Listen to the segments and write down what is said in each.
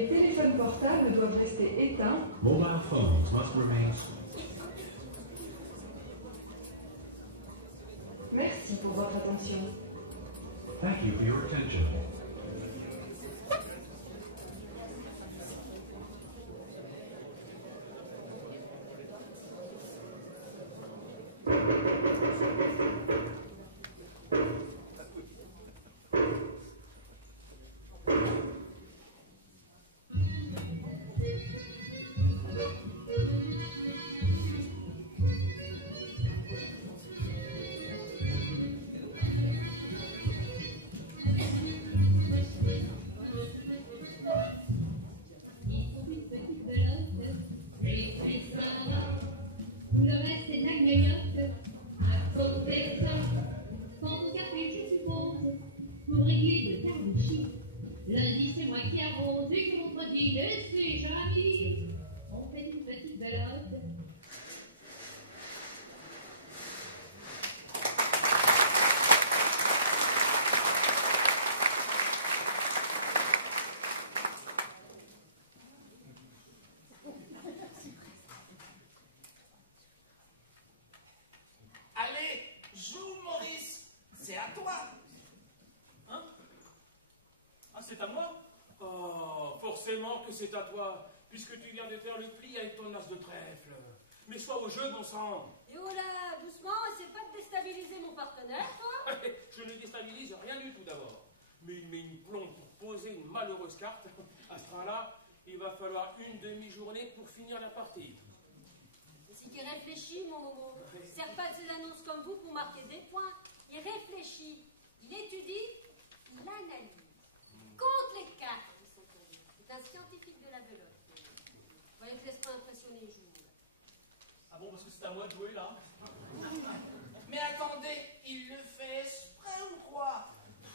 Les téléphones portables doivent rester éteints. Mobile phones must remain. Merci pour votre attention. Thank you for your attention. Allez, joue Maurice, c'est à toi. Hein? Ah, c'est à moi? Oh, forcément que c'est à toi, puisque tu viens de faire le pli avec ton as de trèfle. Mais sois au jeu, bon sang. Et oh là, doucement, essaie pas de déstabiliser mon partenaire, toi. Je ne déstabilise rien du tout d'abord. Mais il met une plombe pour poser une malheureuse carte. À ce train-là, il va falloir une demi-journée pour finir la partie. C'est qu'il réfléchit, mon Momo. Il ne sert pas de ses annonces comme vous pour marquer des points. Il réfléchit, il étudie, il analyse. Compte les cartes qui sont tournées. C'est un scientifique de la belote. Vous voyez que je laisse pas impressionner les joueurs. Ah bon, parce que c'est à moi de jouer, là? Mais attendez, il le fait exprès ou quoi?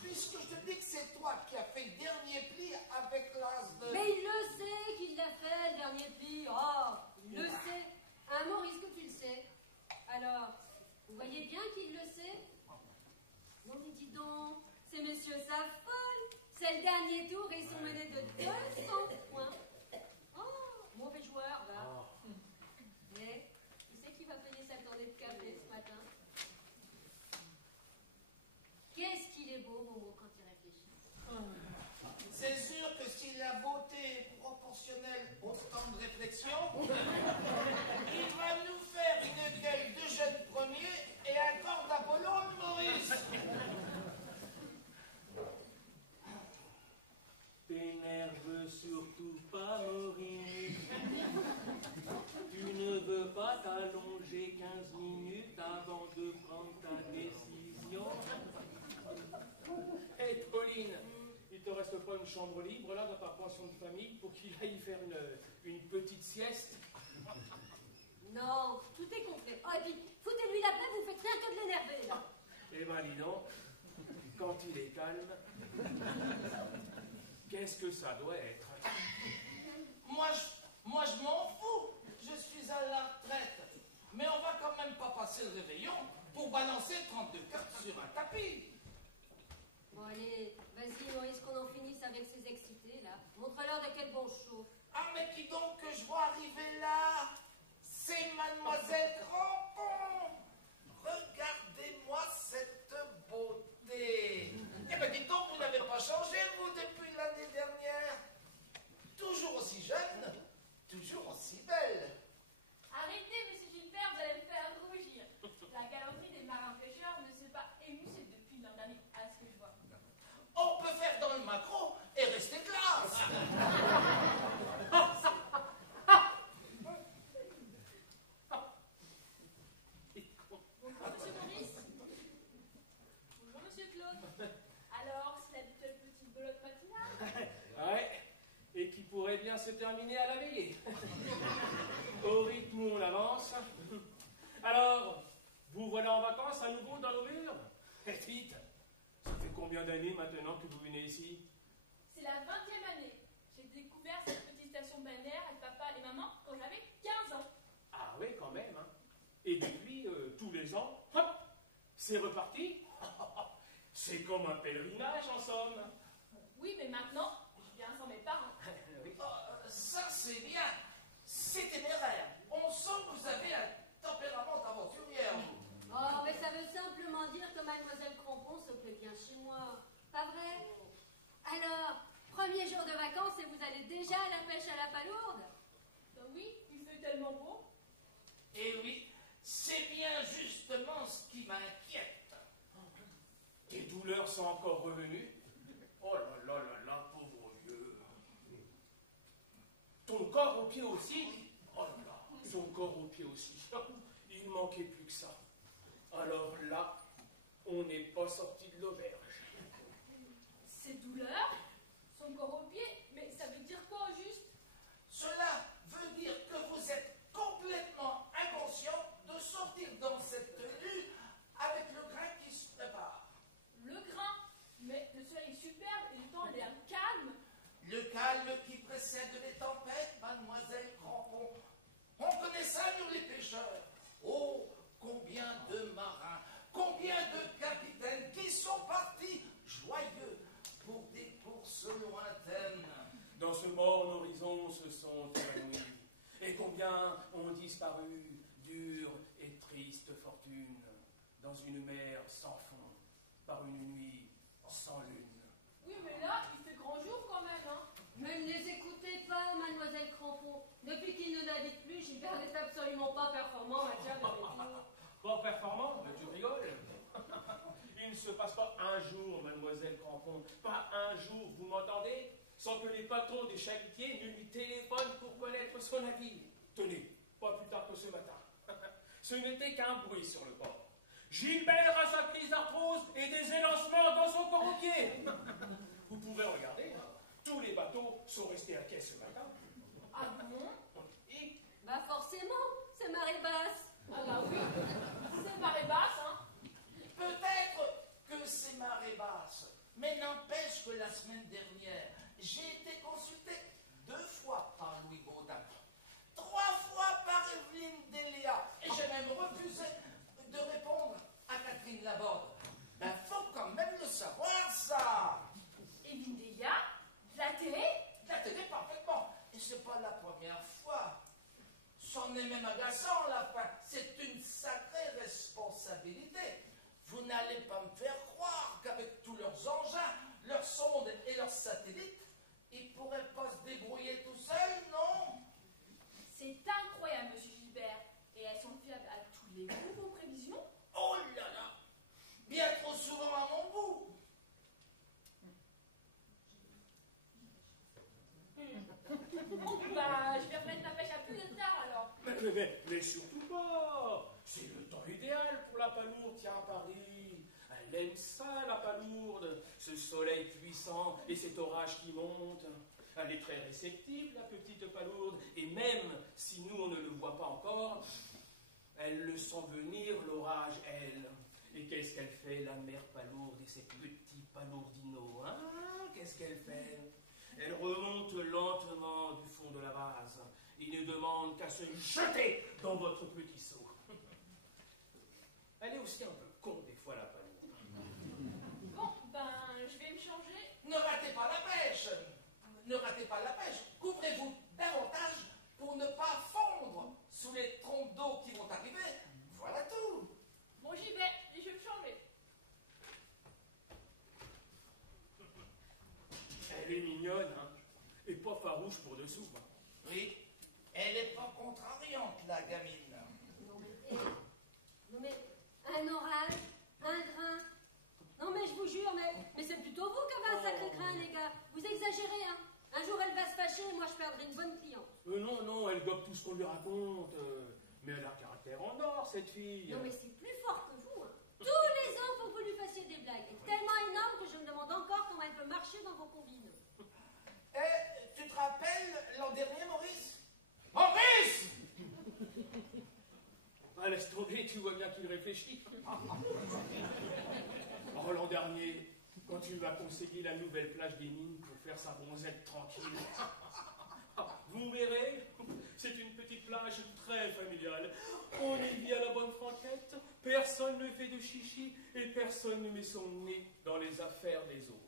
Puisque je te dis que c'est toi qui as fait le dernier pli avec l'as de... Mais il le sait qu'il l'a fait, le dernier pli. Oh, il le sait. Hein, Maurice, que tu le sais. Alors, vous voyez bien qu'il le sait? Non, mais dis donc, ces messieurs s'affolent. C'est le dernier tour et ils sont menés de 200 points. Oh, mauvais joueur, va. Et qui c'est qui va payer sa cornée de café ce matin? Qu'est-ce qu'il est beau, Momo, quand il réfléchit. C'est sûr que si la beauté est proportionnelle au temps de réflexion, il va nous faire une gueule de jeune premier et un corps d'Apollon, Maurice. T'énerve surtout pas, Maurice. Tu ne veux pas t'allonger 15 minutes avant de prendre ta décision. Hé, Pauline, il te reste pas une chambre libre, là, dans ta pension de famille, pour qu'il aille faire une petite sieste? Non, tout est complet. Oh, et puis, foutez-lui la paix, vous faites rien que de l'énerver, là. Eh ben, dis donc, quand il est calme, qu'est-ce que ça doit être? Moi, je m'en fous. Je suis à la retraite. Mais on va quand même pas passer le réveillon pour balancer 32 cartes sur un tapis. Bon, allez, vas-y, Maurice, qu'on en finisse avec ces excités, là. Montre-leur de quel bon show. Ah, mais qui donc que je vois arriver là? C'est Mademoiselle Crampon. Regardez-moi cette beauté. Eh bien, dites donc, vous n'avez pas changé, vous, depuis l'année dernière. Toujours aussi jeune, toujours aussi belle. Arrêtez, monsieur Gilbert, vous allez me faire rougir. La galanterie des marins-pêcheurs ne s'est pas émoussée depuis l'an dernier, à ce que je vois. On peut faire dans le macro et rester classe. Bonjour, monsieur Maurice. Bonjour, monsieur Claude. Alors, c'est l'habituelle petite belote matinale? Ouais, et qui pourrait bien se terminer à la veillée. Au rythme où on avance. Alors, vous voilà en vacances à nouveau dans nos murs? Vite, ça fait combien d'années maintenant que vous venez ici? C'est la 20e année. J'ai découvert cette petite station balnéaire avec papa et maman quand j'avais 15 ans. Ah oui, quand même. Hein. Et depuis, tous les ans, hop, c'est reparti. C'est comme un pèlerinage en somme. Oui, mais maintenant, je viens sans mes parents. Oui. tellement beau. Et oui, c'est bien justement ce qui m'inquiète. Tes douleurs sont encore revenues? Oh là là là là, pauvre vieux. Ton corps aux pieds aussi? Oh là là, son corps aux pieds aussi. Il ne manquait plus que ça. Alors là, on n'est pas sorti de l'auberge. Ces douleurs, son corps aux pieds, mais ça veut dire quoi au juste? Cela veut dire que vous êtes complètement inconscient de sortir dans cette rue avec le grain qui se prépare. Le grain. Mais le soleil est superbe et le temps a l'air calme. Le calme qui précède les tempêtes, mademoiselle Crampon. On connaît ça, nous les pêcheurs. Oh, combien de marins, combien de capitaines qui sont partis joyeux pour des courses lointaines. Dans ce morne horizon se sont évanouis. Et combien ont disparu, dure et triste fortune, dans une mer sans fond, par une nuit sans lune. Oui, mais là, il fait grand jour quand même, hein. Mais ne les écoutez pas, mademoiselle Crampon. Depuis qu'il ne navigue plus, Gilbert n'est absolument pas performant en matière de météo. Pas performant, mais tu rigoles. Il ne se passe pas un jour, mademoiselle Crampon, pas un jour, vous m'entendez, sans que les patrons des chalutiers ne lui téléphonent pour connaître son avis. Tenez, pas plus tard que ce matin. Ce n'était qu'un bruit sur le port. Gilbert a sa crise d'arthrose et des élancements dans son corps aux pieds. Vous pouvez regarder, tous les bateaux sont restés à quai ce matin. Ah bon? Et Bah forcément, c'est marée basse. Ah bah oui, c'est marée basse, hein. Peut-être que c'est marée basse, mais n'empêche que la semaine dernière, j'ai été consulté 2 fois par Louis Baudin, 3 fois par Evelyne Delia, et j'ai même refusé de répondre à Catherine Laborde. Ben, faut quand même le savoir, ça. Et Vindelia, la télé? La télé, parfaitement. Et c'est pas la première fois. C'en est même agaçant, la fin. C'est une sacrée responsabilité. Vous n'allez pas me faire croire qu'avec tous leurs engins, leurs sondes et leurs satellites, ils ne pourraient pas se débrouiller tout seuls, non? C'est incroyable, monsieur Gilbert. Et elles sont fiables à tous les coups, vos prévisions? Oh là là! Bien trop souvent à mon goût. Bon, bah, je vais remettre ma pêche à plus de tard, alors. Mais surtout pas. C'est le temps idéal pour la palourde, tiens, à Paris. Elle aime ça, la palourde. Ce soleil puissant et cet orage qui monte. Elle est très réceptive, la petite palourde. Et même si nous, on ne le voit pas encore, elle le sent venir, l'orage, elle. Et qu'est-ce qu'elle fait, la mère palourde et ses petits palourdinos, hein? Qu'est-ce qu'elle fait? Elle remonte lentement du fond de la vase. Il ne demande qu'à se jeter dans votre petit seau. Elle est aussi un peu con des fois, la palourde. Bon, ben, je vais me changer. Ne ratez pas la pêche. Ne ratez pas la pêche. Couvrez-vous davantage pour ne pas fondre sous les trompes d'eau qui vont arriver. Voilà tout. Bon, j'y vais, et je vais me changer. Elle est mignonne, hein, et pas farouche pour dessous. Hein. Oui, elle est pas contrariante, la gamine. Non mais, un orage, un grain. Non mais je vous jure, mais c'est plutôt vous qui avez un sacré grain, les gars. Vous exagérez, hein. Un jour elle va se fâcher et moi je perdrai une bonne cliente. Non, non, elle gobe tout ce qu'on lui raconte. Mais elle a un caractère en or, cette fille. Non mais c'est plus fort que vous, hein. Tous les ans, faut que vous lui fassiez des blagues. Et tellement énormes que je me demande encore comment elle peut marcher dans vos combines. Et tu te rappelles l'an dernier, Maurice? Maurice! Ah, laisse tomber, tu vois bien qu'il réfléchit. Oh, l'an dernier, quand il m'a conseillé la nouvelle plage des Mines pour faire sa bronzette tranquille. Vous verrez, c'est une petite plage très familiale. On y vit à la bonne franquette, personne ne fait de chichi et personne ne met son nez dans les affaires des autres.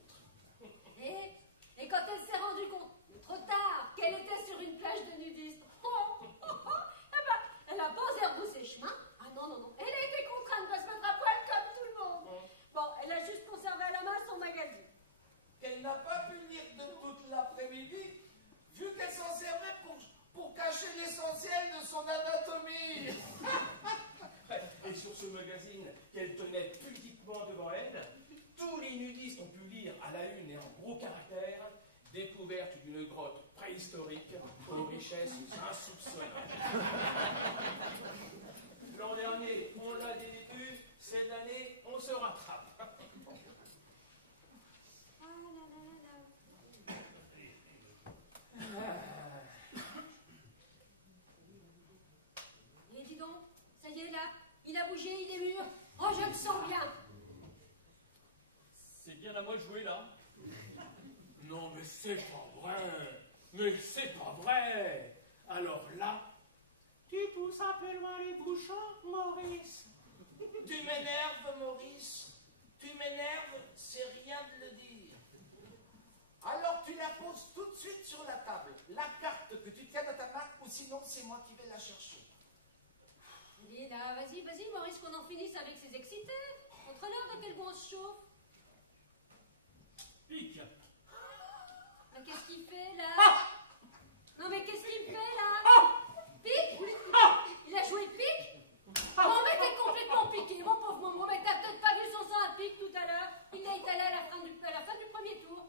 Et quand elle s'est rendue compte, trop tard, qu'elle était sur une plage de nudistes, eh ben, elle a pas osé rebrousser chemin. Ah non, non, non, elle a été contrainte de se mettre à poil comme tout le monde. Bon, elle a juste conservé à la main son magazine. Qu'elle n'a pas pu lire de toute l'après-midi, vu qu'elle s'en servait pour cacher l'essentiel de son d'anatomie. Et sur ce magazine qu'elle tenait pudiquement devant elle, tous les nudistes ont pu lire à la une et en gros caractères découverte d'une grotte préhistorique aux richesses insoupçonnées. L'an dernier, on l'a débuté, cette année, on se rattrape. Ah là là là là. Et dis donc, ça y est là, il a bougé, il est mûr. Oh, je le sens bien. C'est bien à moi de jouer là. Non, mais c'est pas vrai. Mais c'est pas vrai. Alors là, tu pousses un peu loin les bouchons, Maurice. Tu m'énerves, Maurice. Tu m'énerves, c'est rien de le dire. Alors tu la poses tout de suite sur la table. La carte que tu tiens à ta main, ou sinon c'est moi qui vais la chercher. Dis là, vas-y, Maurice, qu'on en finisse avec ces excités. Montre-leur de quel bon on se chauffe. Pique. Mais qu'est-ce qu'il fait là? Non mais qu'est-ce qu'il fait là? Pique? Il a joué pique? Bon mais t'es complètement piqué, mon pauvre Momo, mais t'as peut-être pas vu son sang à pique tout à l'heure. Il l'a étalé à la fin du premier tour.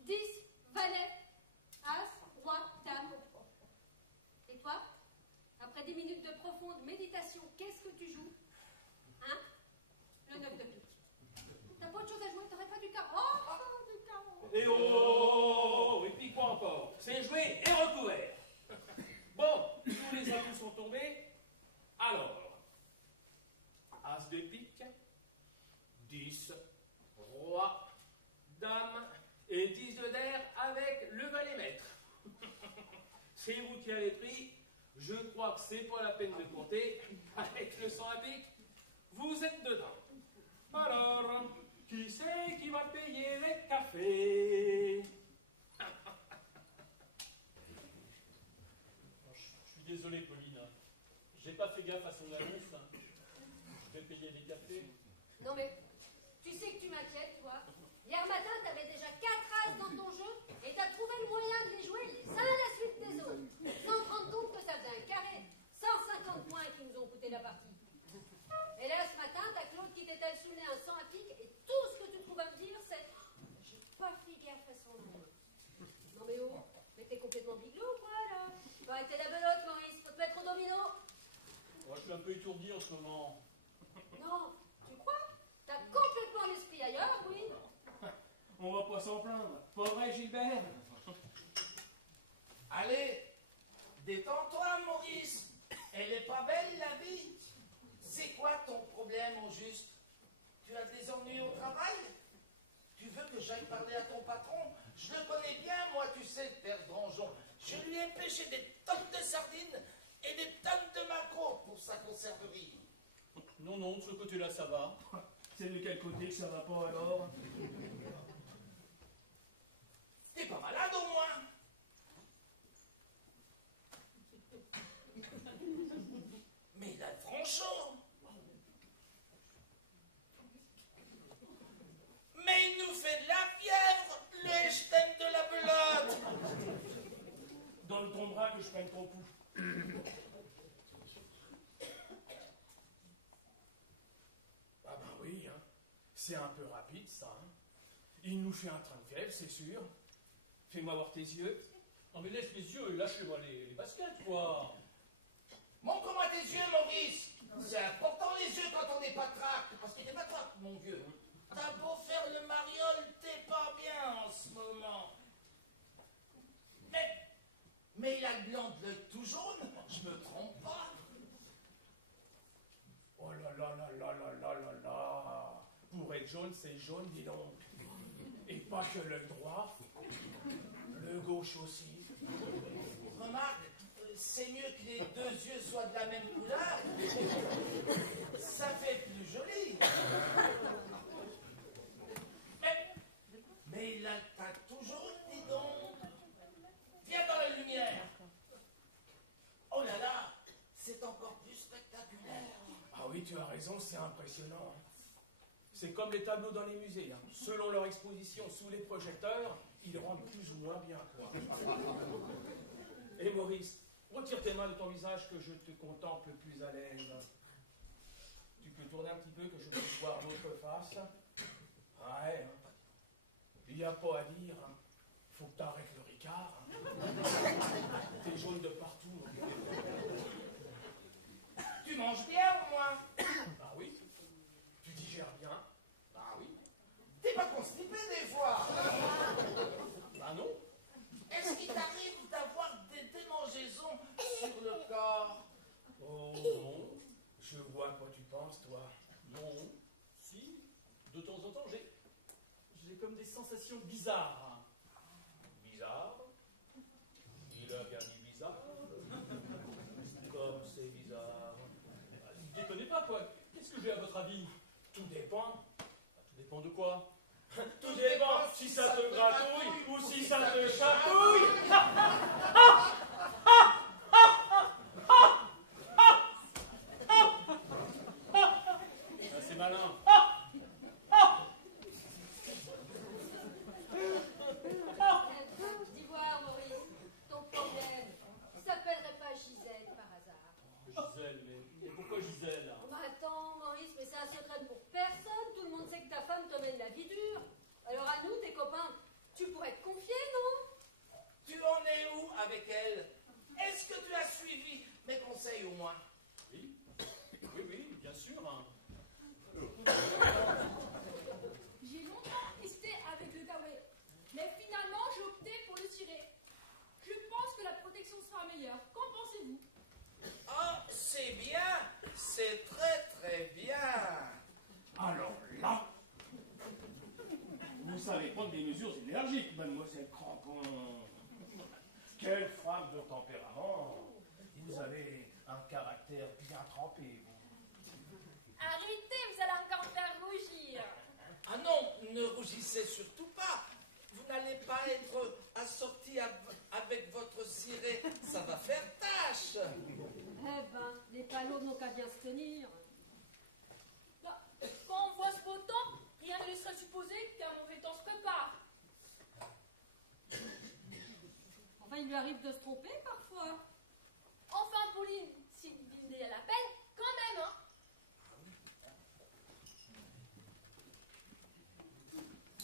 10, valet, as, roi, dame. Et toi? Après 10 minutes de profonde méditation, qu'est-ce que tu joues? Hein? Le 9 de pique. T'as pas autre chose à jouer? T'aurais pas du carreau? Oh, du carreau! Et oh, et puis quoi encore? C'est joué et recouvert. Bon, tous les atouts sont tombés. Alors, as de pique, 10, roi, dame et 10 de der avec le valet maître. C'est vous qui avez pris. Je crois que c'est pas la peine de compter. Avec le sang à pique, vous êtes dedans. Alors, qui c'est qui va payer les cafés? Je suis désolé, Pauline. J'ai pas fait gaffe à son annonce. Je vais payer les cafés. Non mais, tu sais que tu m'inquiètes, toi. Hier matin, t'avais déjà 4 as dans ton jeu et t'as trouvé le moyen de les jouer les uns à la suite des autres. Sans te rendre compte que ça faisait un carré. 150 points qui nous ont coûté la partie. Et là, ce matin, t'as Claude qui t'étale sous le nez un sang à pique et tout ce que tu trouves à me dire, c'est « J'ai pas fait gaffe à son nom. » Non mais oh, mais t'es complètement biglot ou quoi, là? Faut arrêter la belote, Maurice. Faut te mettre au domino. Moi, je suis un peu étourdi en ce moment. Non, tu crois? T'as complètement l'esprit ailleurs, oui? On va pas s'en plaindre. Pas vrai, Gilbert? Allez, détends-toi, Maurice. Elle est pas belle, la vie. C'est quoi ton problème, au juste? Tu as des ennuis au travail? Tu veux que j'aille parler à ton patron? Je le connais bien, moi, tu sais, Père Drangeon. Je lui ai pêché des tonnes de sardines et des tonnes de maquereaux pour sa conserverie. Non, non, de ce côté-là, ça va. C'est de quel côté que ça va pas alors? T'es pas malade, au moins? Mais il a le front chaud. Mais il nous fait de la fièvre, le Einstein de la belote. Donne ton bras que je prenne ton pouls. Ah ben oui, hein. C'est un peu rapide, ça. Hein. Il nous fait un train de fièvre, c'est sûr. Fais-moi voir tes yeux. Non, mais laisse les yeux et lâchez-moi les baskets, quoi. Montre-moi tes yeux, Maurice. C'est important, les yeux, quand on n'est pas traque. Parce que t'es pas traque, mon vieux. T'as beau faire le mariole, t'es pas bien en ce moment. Mais il a le blanc de l'œil tout jaune. Je me trompe pas. Oh là là là là là là là là. Pour être jaune, c'est jaune, dis donc. Et pas que l'œil droit. Le gauche aussi. Remarque, c'est mieux que les deux yeux soient de la même couleur. Ça fait plus joli. Mais il a le teint tout jaune, dis donc. Viens dans la lumière. Oh là là, c'est encore plus spectaculaire. Ah oui, tu as raison, c'est impressionnant. C'est comme les tableaux dans les musées. Hein. Selon leur exposition sous les projecteurs, ils rendent plus ou moins bien. Quoi. Et Maurice, retire tes mains de ton visage que je te contemple plus à l'aise. Tu peux tourner un petit peu que je puisse voir l'autre face. Ouais, il n'y a pas à dire. Faut que t'arrêtes le ricard. T'es jaune de partout. Tu manges bien au moins? Bah oui. Tu digères bien? Bah oui. T'es pas constipé des fois? Bah non. Est-ce qu'il t'arrive d'avoir des démangeaisons sur le corps? Oh non. Je vois à quoi tu penses, toi. Non. Si, de temps en temps, j'ai comme des sensations bizarres. Bizarre. Il a bien dit bizarre. Comme c'est bizarre. Je ne déconnez pas, quoi. Qu'est-ce que j'ai à votre avis? Tout dépend. Tout dépend de quoi? Tout dépend si ça te gratouille ou si ça te chatouille. Ah, c'est malin. Dis voir, Maurice, ton problème, il s'appellerait pas Gisèle par hasard. Gisèle, mais pourquoi Gisèle? Oh, mais attends, Maurice, mais c'est un secret pour personne. Tout le monde sait que ta femme te mène la vie dure. Alors à nous, tes copains, tu pourrais te confier, non? Tu en es où avec elle? Est-ce que tu as suivi mes conseils au moins? Oui, oui, bien sûr. Hein. J'ai longtemps hésité avec le kawaii, mais finalement j'ai opté pour le ciré. Je pense que la protection sera meilleure. Qu'en pensez-vous? Ah, c'est bien, c'est très très bien. Alors là, vous savez prendre des mesures énergiques, mademoiselle Crampon. Quelle femme de tempérament. Vous avez un caractère bien trempé, vous. Arrêtez, vous allez encore me faire rougir. Ah non, ne rougissez surtout pas. Vous n'allez pas être assorti avec votre ciré, ça va faire tâche. Eh ben, les palourdes n'ont qu'à bien se tenir. Bah, quand on voit ce beau temps, rien ne laisserait supposer qu'un mauvais temps se prépare. Enfin, il lui arrive de se tromper parfois. Enfin, Pauline, si Lindy l'appelle, quand même, hein.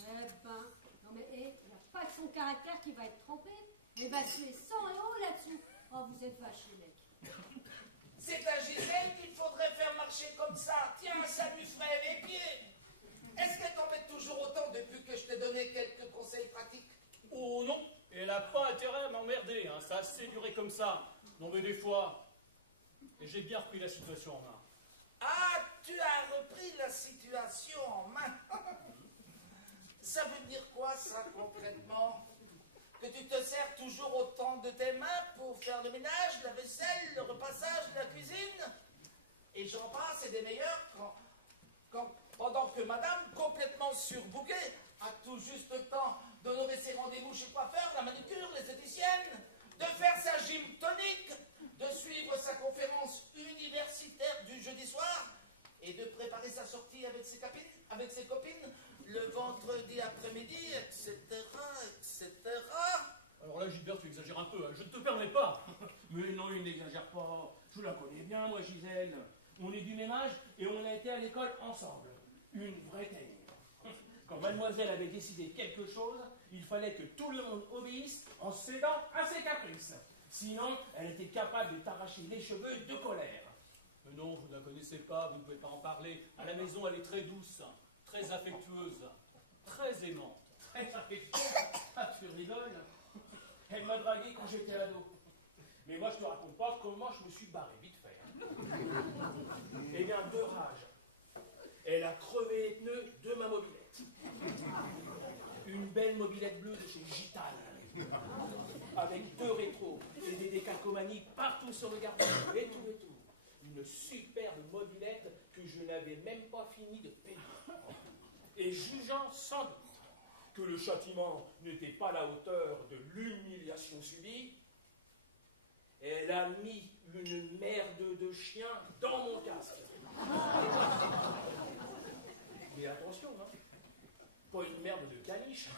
Eh ben, non mais il n'y a pas que son caractère qui va être trempé. Elle va tuer 100 € là-dessus. Oh, vous êtes fâchés, mec. C'est à Gisèle qu'il faudrait faire marcher comme ça. Tiens, ça lui ferait les pieds. Est-ce qu'elle t'embête toujours autant depuis que je t'ai donné quelques conseils pratiques? Oh non, elle n'a pas intérêt à m'emmerder, hein. Ça a assez duré comme ça. Non mais des fois, et j'ai bien repris la situation en main. Ah, tu as repris la situation en main. Ça veut dire quoi, ça, concrètement? Que tu te sers toujours autant de tes mains pour faire le ménage, la vaisselle, le repassage, la cuisine? Et j'en passe, c'est des meilleurs pendant que madame, complètement surbookée, a tout juste le temps d'honorer ses rendez-vous chez le coiffeur, la manucure, l'esthéticienne, de faire sa gym tonique, de suivre sa conférence universitaire du jeudi soir et de préparer sa sortie avec ses copines le vendredi après-midi, etc., etc. Alors là, Gilbert, tu exagères un peu, hein. Je ne te permets pas. Mais non, il n'exagère pas. Je la connais bien, moi, Gisèle. On est du même âge et on a été à l'école ensemble. Une vraie taille. Quand mademoiselle avait décidé quelque chose, il fallait que tout le monde obéisse en cédant à ses caprices. Sinon, elle était capable de t'arracher les cheveux de colère. Mais non, vous ne la connaissez pas, vous ne pouvez pas en parler. À la maison, elle est très douce, très affectueuse, très aimante. Très affectueuse. Ah, tu rigoles. Elle m'a dragué quand j'étais ado. Mais moi, je te raconte pas comment je me suis barré vite fait. Eh bien, de rage. Elle a crevé les pneus de ma mobilette. Une belle mobilette bleue de chez Gital. Avec 2 rétros et des décalcomanies partout sur le gardien. Et tout, et tout. Une superbe mobilette que je n'avais même pas fini de payer. Et jugeant sans doute que le châtiment n'était pas à la hauteur de l'humiliation subie, elle a mis une merde de chien dans mon casque. Mais attention, hein, pas une merde de caniche.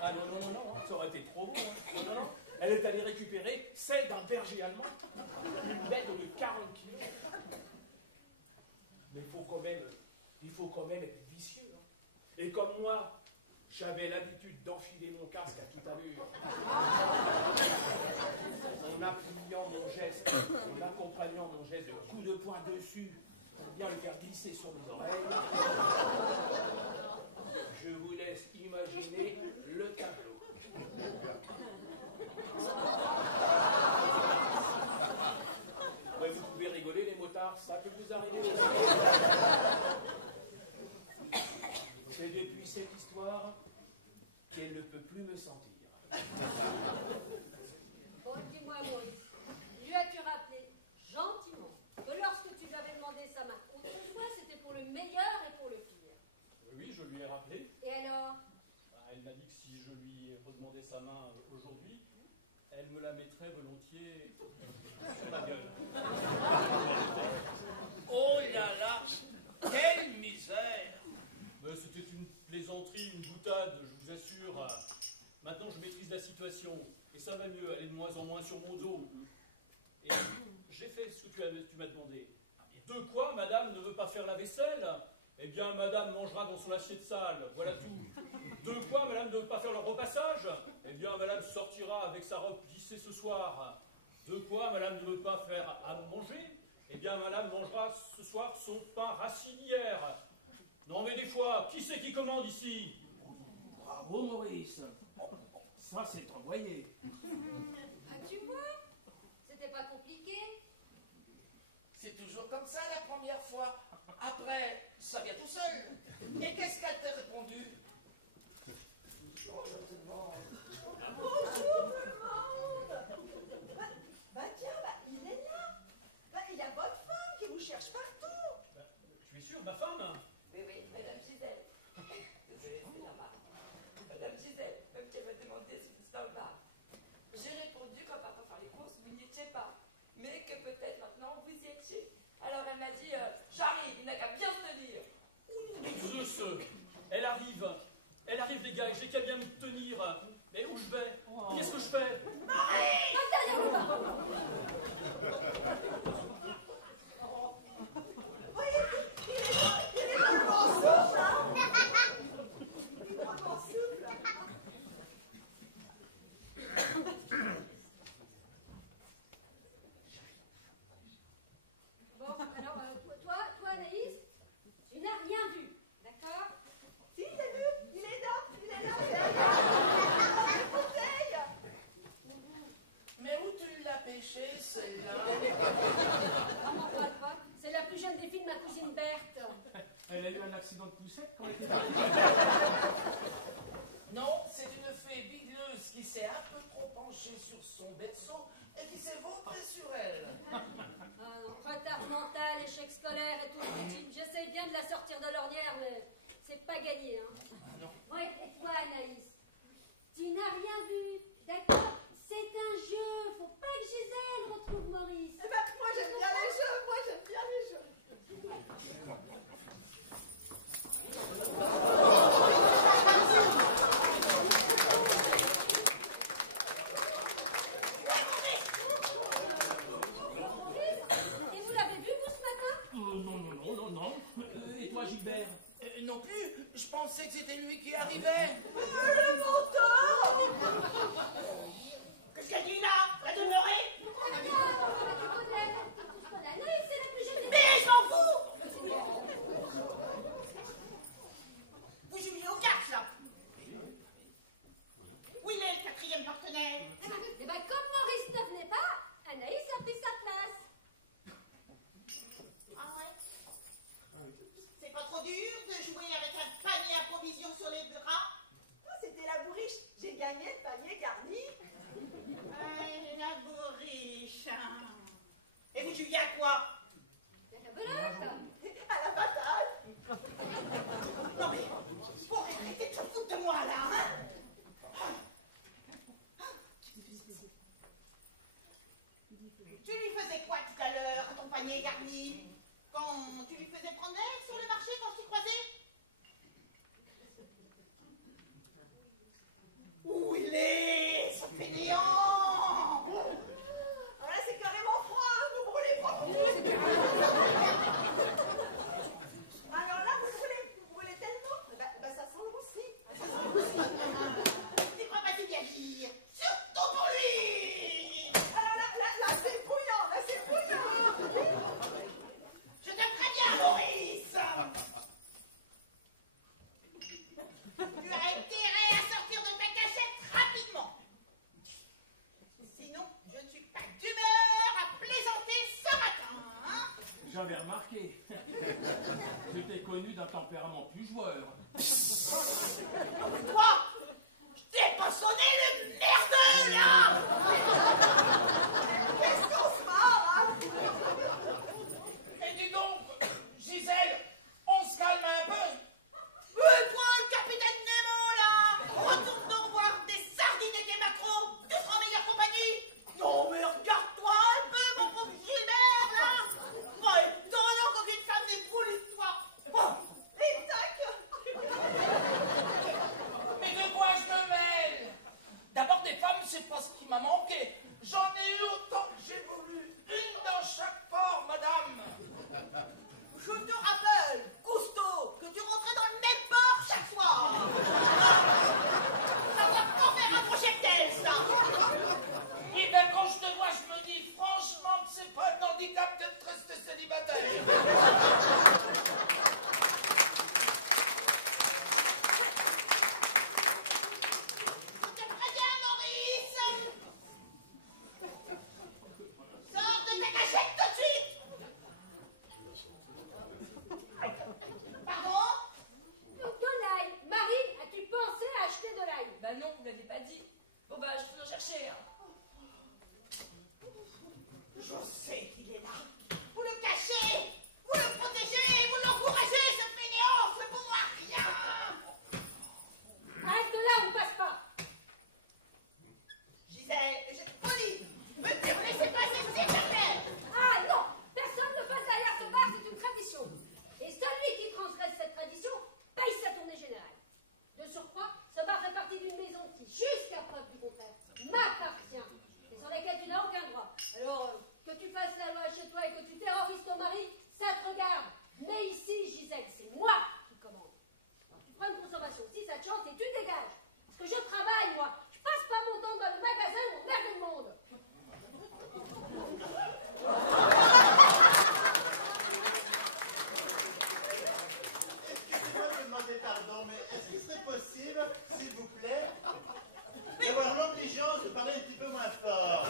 Ah non, non, non, ça aurait été trop beau. Hein. Non, non, non, Elle est allée récupérer celle d'un berger allemand, une bête de 40 kilos. Mais il faut quand même être vicieux. Hein. Et comme moi, j'avais l'habitude d'enfiler mon casque à toute allure. En appuyant mon geste, en accompagnant mon geste de coup de poing dessus, pour bien le faire glisser sur mes oreilles. Je vous laisse imaginer le tableau. Ouais, vous pouvez rigoler, les motards, ça peut vous arriver aussi. C'est depuis cette histoire qu'elle ne peut plus me sentir. Bon, dis-moi, Maurice, lui as-tu rappelé gentiment que lorsque tu lui avais demandé sa main autrefois, c'était pour le meilleur et pour le pire? Oui, je lui ai rappelé. Et alors? Elle m'a dit que si je lui redemandais sa main aujourd'hui, elle me la mettrait volontiers sur la gueule. Oh là là, quelle misère! Mais c'était une plaisanterie, une boutade, je vous assure. Maintenant, je maîtrise la situation. Et ça va mieux, elle est de moins en moins sur mon dos. Et j'ai fait ce que tu m'as demandé. De quoi madame ne veut pas faire la vaisselle? Eh bien, madame mangera dans son assiette sale, voilà tout. De quoi madame ne veut pas faire le repassage? Eh bien, madame sortira avec sa robe plissée ce soir. De quoi madame ne veut pas faire à manger? Eh bien, madame mangera ce soir son pain racinière. Non, mais des fois, qui c'est qui commande ici? Bravo, Maurice. Ça, c'est envoyé. Ah, tu vois? C'était pas compliqué. C'est toujours comme ça la première fois. Après, ça vient tout seul. Et qu'est-ce qu'elle t'a répondu? Oh, je te demande. Bonjour tout le monde. Bah tiens, il est là. Il y a votre femme qui vous cherche partout. Tu es sûr, ma femme? Oui, Madame Gisèle. Désolée, c'est la marque. Madame Gisèle, même qu'elle m'a demandé si vous étiez dans le bar. J'ai répondu qu'en partant faire les courses, vous n'y étiez pas. Mais que peut-être maintenant vous y étiez. Alors elle m'a dit, j'arrive, il n'a qu'à bien se tenir. Zeus, elle arrive, les gars, j'ai qu'à bien me tenir. Mais où je vais? Qu'est-ce que je fais? Bon, alors, toi, Anaïs, tu n'as rien vu, d'accord? Si, j'ai vu, il est là, dans les bouteilles. Mais où tu l'as pêché, celle-là? Vraiment pas, c'est la plus jeune des filles de ma cousine Berthe. Elle a eu un accident de poussette quand elle était partie. Non, c'est une fée bigleuse qui s'est un peu trop penchée sur son berceau et qui s'est vautrée sur elle. Ah non, retard mental, échec scolaire et tout. J'essaye bien de la sortir de l'ornière, mais c'est pas gagné. Hein. Ah non. Ouais, et toi, Anaïs, tu n'as rien vu, d'accord? C'est un jeu, faut pas que Gisèle retrouve Maurice. Eh ben, moi j'aime bien les jeux, Et vous l'avez vu, vous, ce matin? Non. Et toi, Gilbert? Non plus, je pensais que c'était lui qui arrivait. Le mentor. Qu'est-ce qu'elle dit là? La demeurée? Anaïs, c'est la plus jeune des... Mais je m'en fous! Vous jouez aux cartes là? Où il est le quatrième partenaire? Eh ben, comme Maurice ne venait pas, Anaïs a pris sa place. Ah ouais? C'est pas trop dur de jouer avec un panier à provisions sur les bras? C'était la bourriche. J'ai gagné le panier garni. La bourriche. Et vous jouiez à quoi? La belote. À la bataille. Non mais, faut arrêter de se foutre de moi là, hein? Tu lui faisais quoi tout à l'heure à ton panier garni? Quand tu lui faisais prendre l'air sur le marché quand je t'y croisais? Où il est, ce fainéant? J'avais remarqué. Tu t'es connu d'un tempérament plus joueur. Toi, je t'ai pas sonné le merdeux, là. Qu'est-ce qu'on se marre, hein? Et dis donc, Gisèle, on se calme un peu. Toi, le capitaine Nemo, là, retourne donc voir des sardines et des macros, tu seras en meilleure compagnie. Non, mais regarde-toi un peu, mon pauvre Gilbert, là. Moi, étonnant qu'aucune femme n'ait voulu de toi. Oh, et tac. Mais de quoi je me mêle? D'abord, des femmes, c'est pas ce qui m'a manqué. J'en ai eu autant que j'ai voulu. Une dans chaque port, madame. Je te rappelle, Cousteau, que tu rentrais dans le même port chaque soir. Ça doit t'en faire un projectile, ça. Et bien, quand je te vois, je me dis franchement que c'est pas un handicap d'être resté célibataire. C'était très bien, Maurice. Sors de ta cachette tout de suite. Pardon? De l'ail. Marie, as-tu pensé à acheter de l'ail? Bah non, vous l'avez pas dit. Bon bah, je peux en chercher, hein. Je sais qu'il est là. Vous le cachez, vous le protégez, vous l'encouragez, ce fainéant, ce bon à rien. Arrête là ou passe pas. Gisèle, je te prie, veux-tu me laisser passer, s'il te plaît? Ah non, personne ne passe derrière ce bar, c'est une tradition. Et celui qui transgresse cette tradition paye sa tournée générale. De surcroît, ce bar fait partie d'une maison qui, jusqu'à preuve du contraire, m'appartient et sur laquelle tu n'as aucun droit. Alors, que tu fasses la loi chez toi et que tu terrorises ton mari, ça te regarde. Mais ici, Gisèle, c'est moi qui commande. Alors, tu prends une consommation si ça te chante et tu dégages. Parce que je travaille, moi. Je passe pas mon temps dans le magasin où on merde le monde. Excusez-moi de vous demander pardon, mais est-ce qu'il serait possible, s'il vous plaît, d'avoir l'obligeance de parler un petit peu moins fort?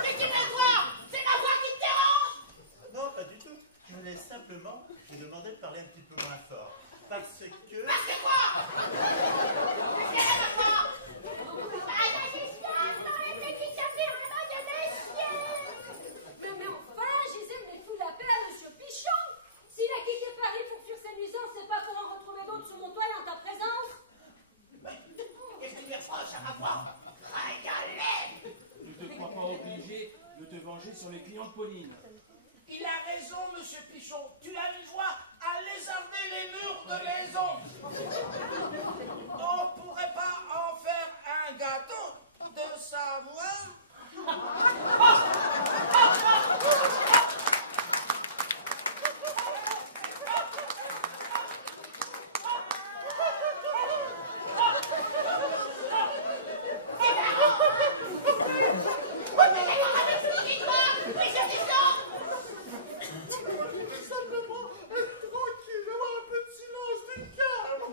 Mais tu veux voir? C'est ma voix qui te dérange? Non, pas du tout. Je voulais simplement vous demander de parler un petit peu moins fort. Parce que... Parce que quoi? Qu'est-ce qu'elle a, ma voix? Ah, la Gisèle, dans les petits environnements de messieurs. Mais enfin, Gisèle, mais fous la paix à Monsieur Pichon. S'il a quitté Paris pour fuir ses nuisances, c'est pas pour en retrouver d'autres sur mon toit et en ta présence. Qu'est-ce que tu lui reproches à ma voix? Régalez! Tu te crois pas obligé de te venger sur les clients de Pauline. Il a raison, monsieur Pichon. Tu as une voix à lézarder les murs de maison. On pourrait pas en faire un gâteau de sa voix? Simplement, tranquille, avoir un peu de silence, du calme.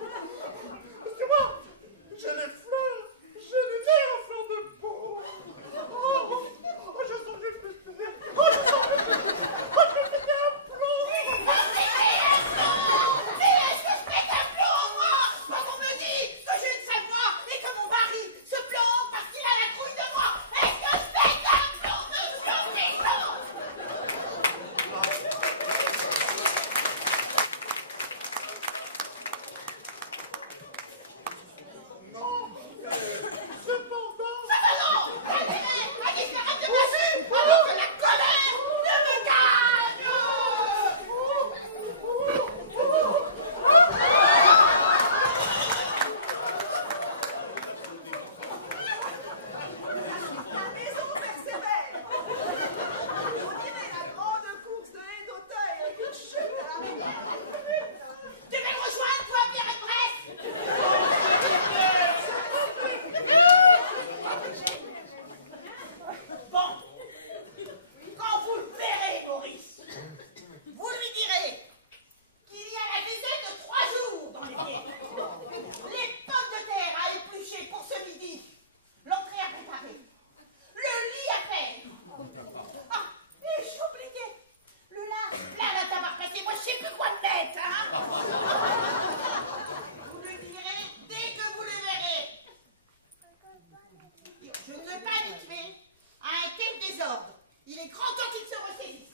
Parce que moi, j'ai les fleurs, j'ai les verres en fleurs de peau. Oh, je sens que je vais Je ne veux pas habituer à un tel désordre. Il est grand temps qu'il se ressaisisse.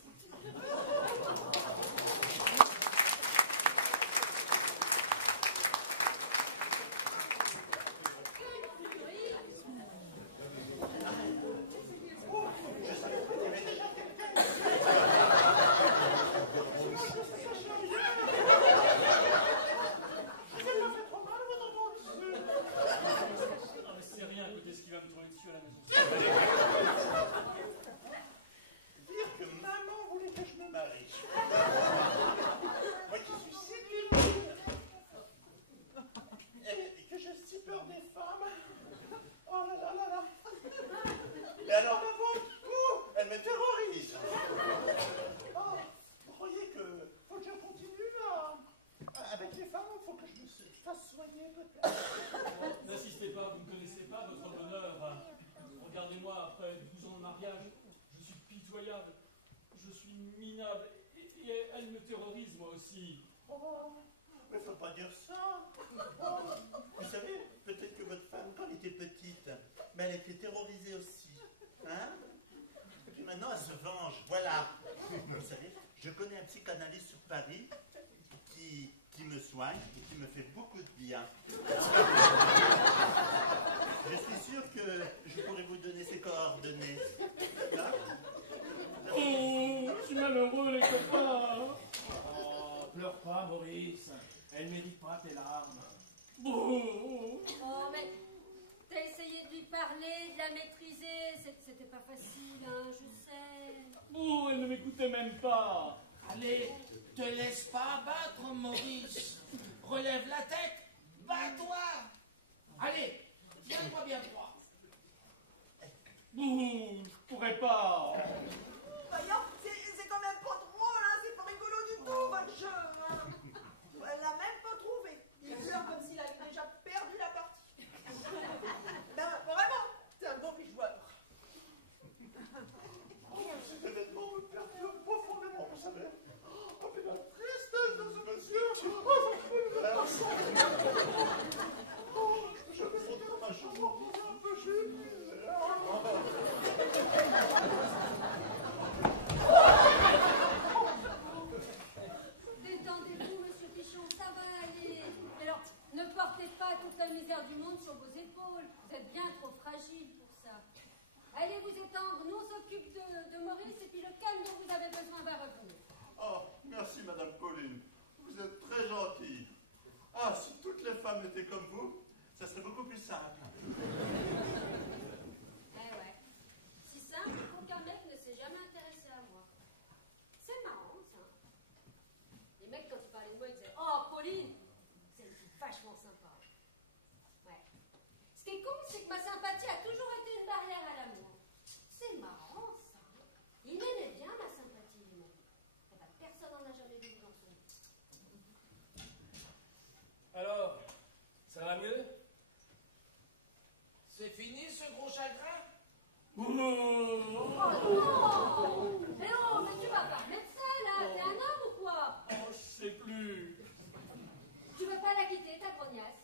N'insistez pas, vous ne connaissez pas votre bonheur. Regardez-moi, après 12 ans de mariage, je suis pitoyable, je suis minable, et elle me terrorise moi aussi. Oh, mais faut pas dire ça. Oh, vous savez, peut-être que votre femme, quand elle était petite, mais elle était terrorisée aussi. Hein? Et puis maintenant, elle se venge. Voilà. Vous savez, je connais un psychanalyste sur Paris qui me soigne et qui me fait beaucoup de bien. Je suis sûr que je pourrais vous donner ses coordonnées. Là? Oh, je suis malheureux, les copains. Oh, pleure pas, Maurice. Elle mérite pas tes larmes. Oh, mais t'as essayé de lui parler, de la maîtriser. C'était pas facile, hein, je sais. Oh, elle ne m'écoutait même pas. Allez, te laisse pas abattre, Maurice. Relève la tête, bats-toi. Allez, tiens-toi bien droit. Oh, je pourrais pas. Voyons, c'est quand même pas drôle, hein, c'est pas rigolo du tout, votre jeu. Hein. Elle l'a même pas trouvé. Il pleure comme s'il avait déjà perdu la partie. Ben, vraiment, c'est un bon joueur. Oh, cet événement me perturbe profondément, vous savez. Oh, mais la tristesse de ce monsieur. Oh, ça me bouleverse. Oh, je me sens dans ma chambre, un peu gêné. Détendez-vous, monsieur Pichon, ça va aller. Alors, ne portez pas toute la misère du monde sur vos épaules. Vous êtes bien trop fragile pour ça. Allez vous étendre, nous on s'occupe de Maurice et puis le calme dont vous avez besoin va revenir. Oh, merci, Madame Pauline. Vous êtes très gentille. Ah, si toutes les femmes étaient comme vous, ça serait beaucoup plus simple. Eh ouais. Si simple qu'aucun mec ne s'est jamais intéressé à moi. C'est marrant, ça. Les mecs, quand ils parlaient de moi, ils disaient « Oh, Pauline, c'est une fille vachement sympa. » Ouais. Ce qui est con, c'est que ma sympathie a toujours été une barrière à l'amour. C'est marrant, ça. Il m'aimait bien, ma sympathie, les mecs. Eh ben, personne n'en a jamais vu dans son vie. Alors, ça va mieux? C'est fini ce gros chagrin? Oh non! Mais oh, mais tu vas pas remettre ça, là. T'es un homme ou quoi? Oh, je sais plus. Tu veux pas la quitter, ta grognasse?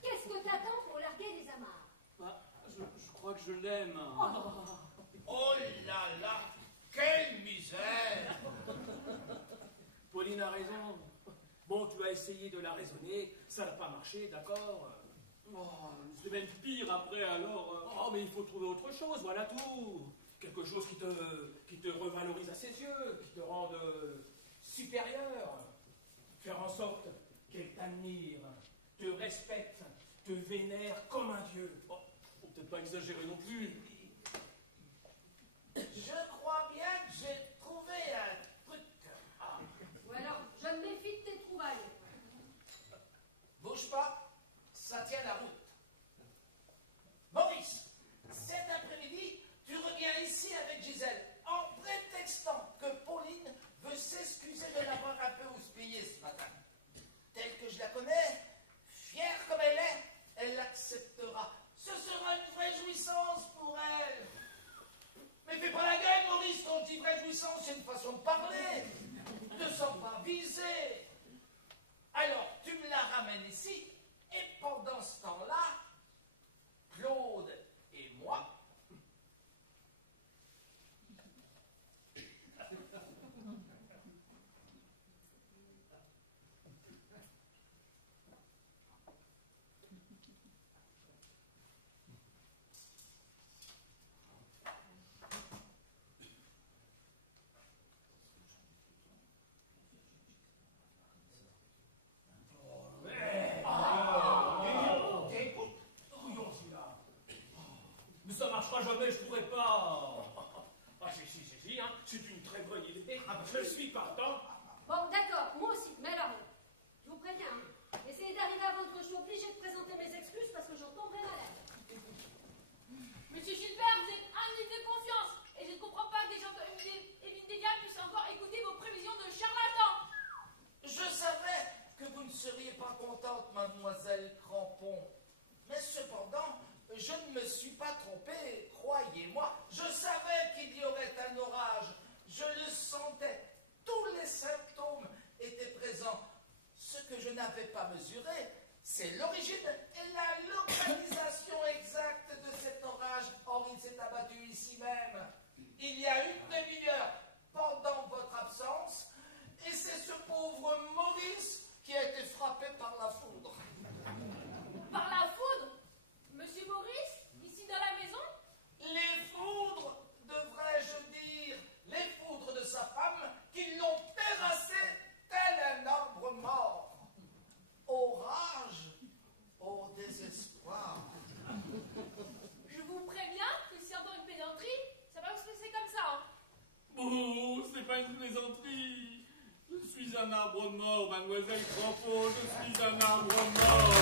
Qu'est-ce que t'attends pour larguer les amarres? Ah, je crois que je l'aime. Oh là là, quelle misère! Pauline a raison. Bon, tu as essayé de la raisonner, ça n'a pas marché, d'accord? Oh, c'est même pire après, alors. Oh, mais il faut trouver autre chose, voilà tout. Quelque chose qui te revalorise à ses yeux, qui te rende supérieur. Faire en sorte qu'elle t'admire, te respecte, te vénère comme un dieu. Oh, faut peut-être pas exagérer non plus. Je crois bien que j'ai trouvé un truc. Ah. Ou alors, je me méfie de tes trouvailles. Bouge pas, ça tient la route. Maurice, cet après-midi, tu reviens ici avec Gisèle, en prétextant que Pauline veut s'excuser de l'avoir un peu houspillée ce matin. Telle que je la connais, fière comme elle est, elle l'acceptera. Ce sera une vraie jouissance pour elle. marchera jamais, je pourrai pas. Ah, si, hein, c'est une très bonne idée. Je suis partant. Bon, d'accord, moi aussi, mais alors, je vous préviens, hein, essayez d'arriver avant que je sois obligée de présenter mes excuses parce que j'en tomberai malade. Monsieur Gilbert, vous êtes un livre de confiance. Et je ne comprends pas que des gens comme Évelyne Degas puissent encore écouter vos prévisions de charlatans. Je savais que vous ne seriez pas contente, mademoiselle Crampon. Mais cependant, je ne me suis pas trompé, croyez-moi. Je savais qu'il y aurait un orage. Je le sentais. Tous les symptômes étaient présents. Ce que je n'avais pas mesuré, c'est l'origine et la localisation exacte de cet orage. Or, il s'est abattu ici même, il y a une demi-heure, pendant votre absence, et c'est ce pauvre Maurice qui a été frappé par la foudre. Par la foudre? Monsieur Maurice, ici dans la maison? Les foudres, devrais-je dire, les foudres de sa femme qui l'ont terrassé tel un arbre mort. Orage, au désespoir. Je vous préviens que si encore une plaisanterie, ça va se passer comme ça. Hein. Oh, c'est pas une plaisanterie. Je suis un arbre mort, mademoiselle Crampon, je suis un arbre mort.